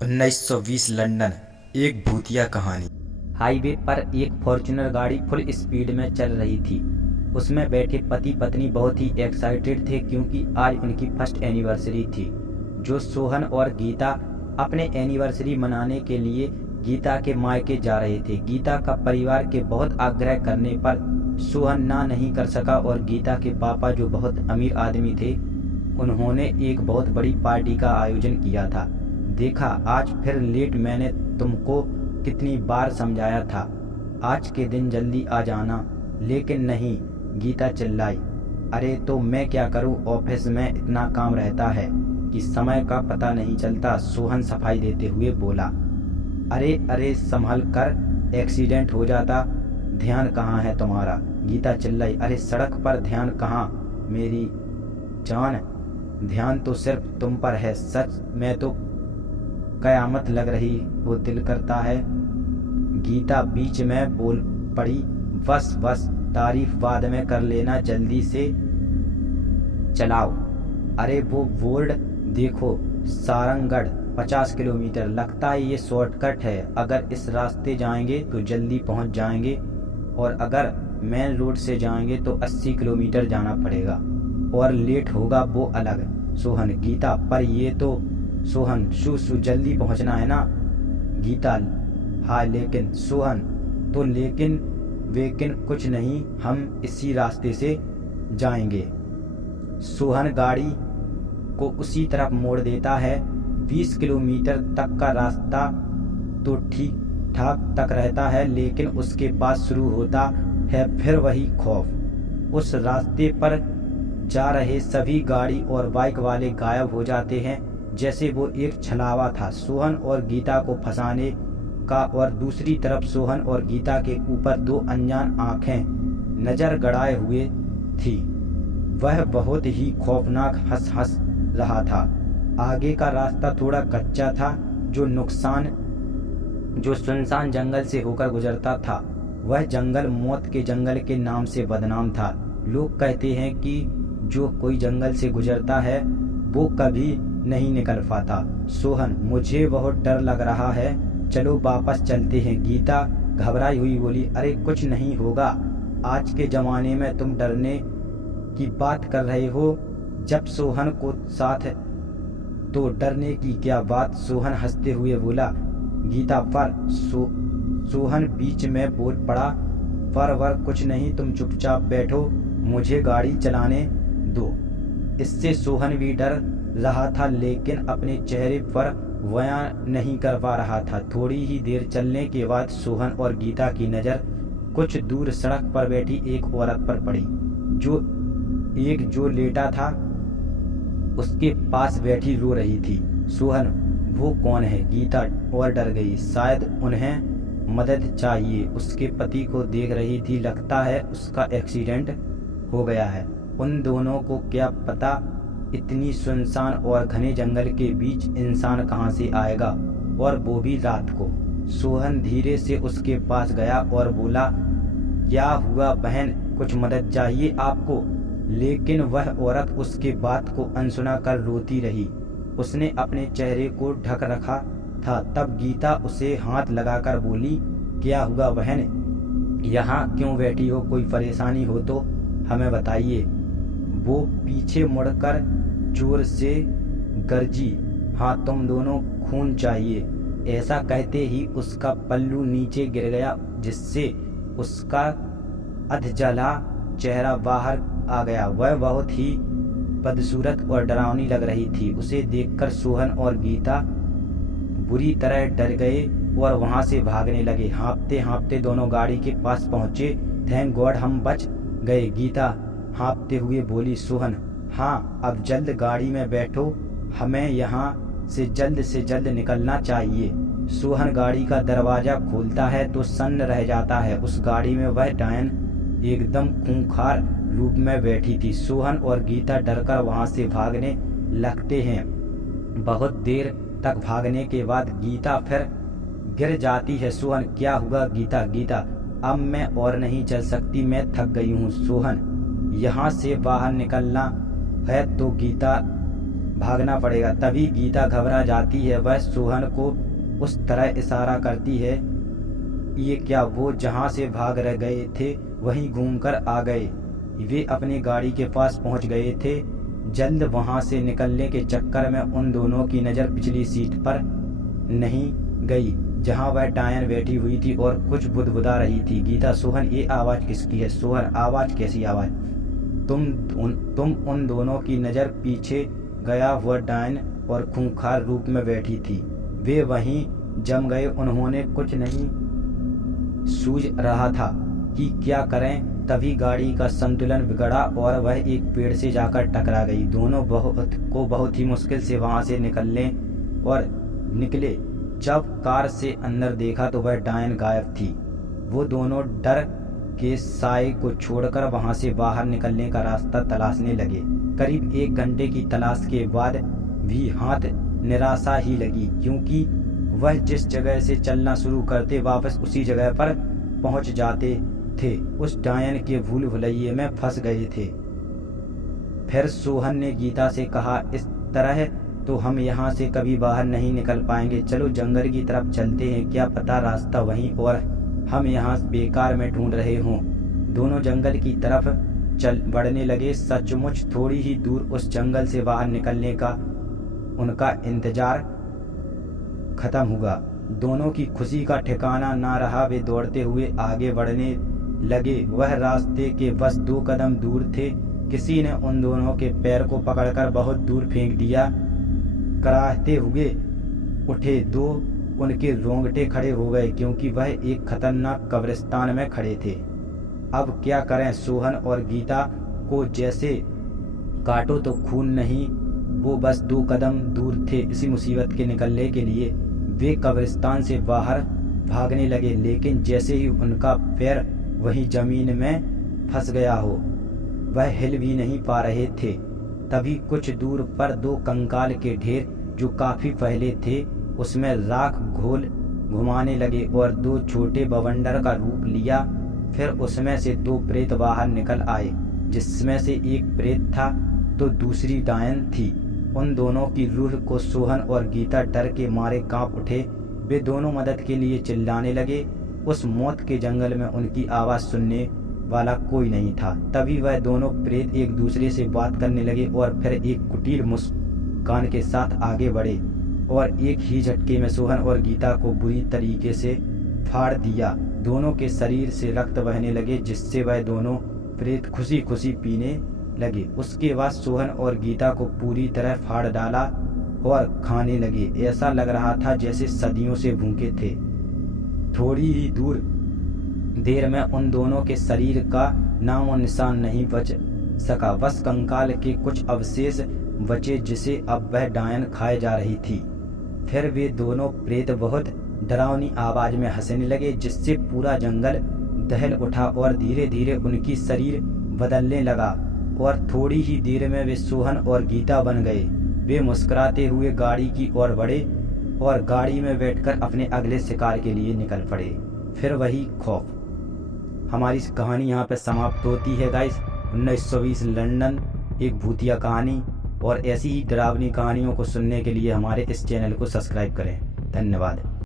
1920 London. एक भूतिया कहानी। हाईवे पर एक फॉर्च्यूनर गाड़ी फुल स्पीड में चल रही थी। उसमें बैठे पति पत्नी बहुत ही एक्साइटेड थे क्योंकि आज उनकी फर्स्ट एनिवर्सरी थी। जो सोहन और गीता अपने एनिवर्सरी मनाने के लिए गीता के मायके जा रहे थे। गीता का परिवार के बहुत आग्रह करने पर सोहन ना नहीं कर सका और गीता के पापा जो बहुत अमीर आदमी थे उन्होंने एक बहुत बड़ी पार्टी का आयोजन किया था। देखा, आज फिर लेट। मैंने तुमको कितनी बार समझाया था आज के दिन जल्दी आ जाना, लेकिन नहीं, गीता चिल्लाई। अरे तो मैं क्या करूं, ऑफिस में इतना काम रहता है कि समय का पता नहीं चलता, सोहन सफाई देते हुए बोला। अरे अरे संभल कर, एक्सीडेंट हो जाता। ध्यान कहाँ है तुम्हारा, गीता चिल्लाई। अरे सड़क पर ध्यान कहाँ मेरी जान, ध्यान तो सिर्फ तुम पर है। सच में तो कयामत लग रही वो दिल करता है। गीता बीच में बोल पड़ी। बस बस, तारीफ बाद में कर लेना, जल्दी से चलाओ। अरे वो बोर्ड देखो, सारंगगढ़ 50 किलोमीटर। लगता है ये शॉर्टकट है। अगर इस रास्ते जाएंगे तो जल्दी पहुंच जाएंगे और अगर मेन रोड से जाएंगे तो 80 किलोमीटर जाना पड़ेगा और लेट होगा वो अलग। सोहन, गीता, पर ये तो सोहन, शू जल्दी पहुंचना है ना। गीता, हाँ लेकिन सोहन, तो लेकिन वेकिन कुछ नहीं, हम इसी रास्ते से जाएंगे। सोहन गाड़ी को उसी तरफ मोड़ देता है। 20 किलोमीटर तक का रास्ता तो ठीक ठाक तक रहता है, लेकिन उसके बाद शुरू होता है फिर वही खौफ। उस रास्ते पर जा रहे सभी गाड़ी और बाइक वाले गायब हो जाते हैं जैसे वो एक छलावा था सोहन और गीता को फंसाने का, और दूसरी तरफ सोहन और गीता के ऊपर दो अनजान आंखें नजर गड़ाए हुए थी। वह बहुत ही खौफनाक हंस हंस रहा था। आगे का रास्ता थोड़ा कच्चा था, जो सुनसान जंगल से होकर गुजरता था। वह जंगल मौत के जंगल के नाम से बदनाम था। लोग कहते हैं कि जो कोई जंगल से गुजरता है वो कभी नहीं निकल पाता। सोहन, मुझे बहुत डर लग रहा है, चलो वापस चलते हैं। गीता घबराई हुई बोली। अरे कुछ नहीं होगा, आज के जमाने में तुम डरने की बात कर रहे हो, जब सोहन को साथ तो डरने की क्या बात। सोहन हंसते हुए बोला। गीता पर सोहन बीच में बोल पड़ा। पर कुछ नहीं, तुम चुपचाप बैठो, मुझे गाड़ी चलाने दो। इससे सोहन भी डर रहा था लेकिन अपने चेहरे पर बयां नहीं कर पा रहा था। थोड़ी ही देर चलने के बाद सोहन और गीता की नज़र कुछ दूर सड़क पर बैठी एक औरत पर पड़ी, जो लेटा था उसके पास बैठी रो रही थी। सोहन, वो कौन है? गीता और डर गई। शायद उन्हें मदद चाहिए। उसके पति को देख रही थी, लगता है उसका एक्सीडेंट हो गया है। उन दोनों को क्या पता इतनी सुनसान और घने जंगल के बीच इंसान कहां से आएगा, और वो भी रात को। सोहन धीरे से उसके पास गया और बोला, क्या हुआ बहन, कुछ मदद चाहिए आपको? लेकिन वह औरत उसके बात को अनसुना कर रोती रही। उसने अपने चेहरे को ढक रखा था। तब गीता उसे हाथ लगाकर बोली, क्या हुआ बहन, यहाँ क्यों बैठी हो? कोई परेशानी हो तो हमें बताइए। वो पीछे मुड़कर जोर से गरजी, हाँ तुम दोनों, खून चाहिए। ऐसा कहते ही उसका पल्लू नीचे गिर गया जिससे उसका अधजला चेहरा बाहर आ गया। वह बहुत ही बदसूरत और डरावनी लग रही थी। उसे देखकर सोहन और गीता बुरी तरह डर गए और वहां से भागने लगे। हाँफते हाँफते दोनों गाड़ी के पास पहुंचे। थैंक गॉड हम बच गए, गीता हाँफते हुए बोली। सोहन, हाँ अब जल्द गाड़ी में बैठो, हमें यहाँ से जल्द निकलना चाहिए। सोहन गाड़ी का दरवाजा खोलता है तो सन्न रह जाता है। उस गाड़ी में वह डायन एकदम खूंखार रूप में बैठी थी। सोहन और गीता डरकर वहां से भागने लगते हैं। बहुत देर तक भागने के बाद गीता फिर गिर जाती है। सोहन, क्या हुआ गीता? गीता, अब मैं और नहीं चल सकती, मैं थक गई हूँ। सोहन, यहाँ से बाहर निकलना है तो गीता भागना पड़ेगा। तभी गीता घबरा जाती है। वह सोहन को उस तरह इशारा करती है ये क्या वो जहाँ से भाग रह गए थे वहीं घूमकर आ गए। वे अपनी गाड़ी के पास पहुँच गए थे। जल्द वहाँ से निकलने के चक्कर में उन दोनों की नज़र पिछली सीट पर नहीं गई जहाँ वह डायन बैठी हुई थी और कुछ बुदबुदा रही थी। गीता, सोहन ये आवाज़ किसकी है? सोहन, आवाज़ कैसी आवाज़? तुम उन दोनों की नज़र पीछे गया हुआ डायन और खूंखार रूप में बैठी थी। वे वहीं जम गए। उन्होंने कुछ नहीं सूझ रहा था कि क्या करें। तभी गाड़ी का संतुलन बिगड़ा और वह एक पेड़ से जाकर टकरा गई। दोनों बहुत ही मुश्किल से वहां से निकले। जब कार से अंदर देखा तो वह डायन गायब थी। वो दोनों डर के साए को छोड़कर वहां से बाहर निकलने का रास्ता तलाशने लगे। करीब 1 घंटे की तलाश के बाद भी हाथ निराशा ही लगी, क्योंकि वह जिस जगह से चलना शुरू करते वापस उसी जगह पर पहुंच जाते थे। उस डायन के भूल भुलैये में फंस गए थे। फिर सोहन ने गीता से कहा, इस तरह तो हम यहाँ से कभी बाहर नहीं निकल पाएंगे। चलो जंगल की तरफ चलते हैं, क्या पता रास्ता वहीं और हम यहाँ बेकार में ढूंढ रहे हों। दोनों जंगल की तरफ बढ़ने लगे। सचमुच थोड़ी ही दूर उस जंगल से बाहर निकलने का उनका इंतजार खत्म हुआ। दोनों की खुशी का ठिकाना ना रहा। वे दौड़ते हुए आगे बढ़ने लगे। वह रास्ते के बस 2 कदम दूर थे। किसी ने उन दोनों के पैर को पकड़कर बहुत दूर फेंक दिया। कराहते हुए उठे। उनके रोंगटे खड़े हो गए, क्योंकि वह एक खतरनाक कब्रिस्तान में खड़े थे। अब क्या करें? सोहन और गीता को जैसे काटो तो खून नहीं। वो बस 2 कदम दूर थे इसी मुसीबत के निकलने के लिए। वे कब्रिस्तान से बाहर भागने लगे, लेकिन जैसे ही उनका पैर वही जमीन में फंस गया हो, वह हिल भी नहीं पा रहे थे। तभी कुछ दूर पर 2 कंकाल के ढेर जो काफी पहले थे उसमें राख घोल घुमाने लगे और 2 छोटे बवंडर का रूप लिया। फिर उसमें से 2 प्रेत बाहर निकल आए, जिसमें से एक प्रेत था तो दूसरी डायन थी। उन दोनों की रूह को सोहन और गीता डर के मारे कांप उठे। वे दोनों मदद के लिए चिल्लाने लगे। उस मौत के जंगल में उनकी आवाज़ सुनने वाला कोई नहीं था। तभी वह दोनों प्रेत एक दूसरे से बात करने लगे और फिर एक कुटिल मुस्कान के साथ आगे बढ़े और एक ही झटके में सोहन और गीता को बुरी तरीके से फाड़ दिया। दोनों के शरीर से रक्त बहने लगे, जिससे वह दोनों प्रेत खुशी खुशी पीने लगे। उसके बाद सोहन और गीता को पूरी तरह फाड़ डाला और खाने लगे। ऐसा लग रहा था जैसे सदियों से भूखे थे। थोड़ी ही देर में उन दोनों के शरीर का नाम और निशान नहीं बच सका। बस कंकाल के कुछ अवशेष बचे, जिसे अब वह डायन खाए जा रही थी। फिर वे दोनों प्रेत बहुत डरावनी आवाज में हंसने लगे, जिससे पूरा जंगल दहल उठा और धीरे धीरे उनकी शरीर बदलने लगा और थोड़ी ही देर में वे सोहन और गीता बन गए। वे मुस्कुराते हुए गाड़ी की ओर बढ़े और गाड़ी में बैठकर अपने अगले शिकार के लिए निकल पड़े। फिर वही खौफ। हमारी कहानी यहाँ पे समाप्त होती है गाइस। 1920 लंदन, एक भूतिया कहानी। और ऐसी ही डरावनी कहानियों को सुनने के लिए हमारे इस चैनल को सब्सक्राइब करें। धन्यवाद।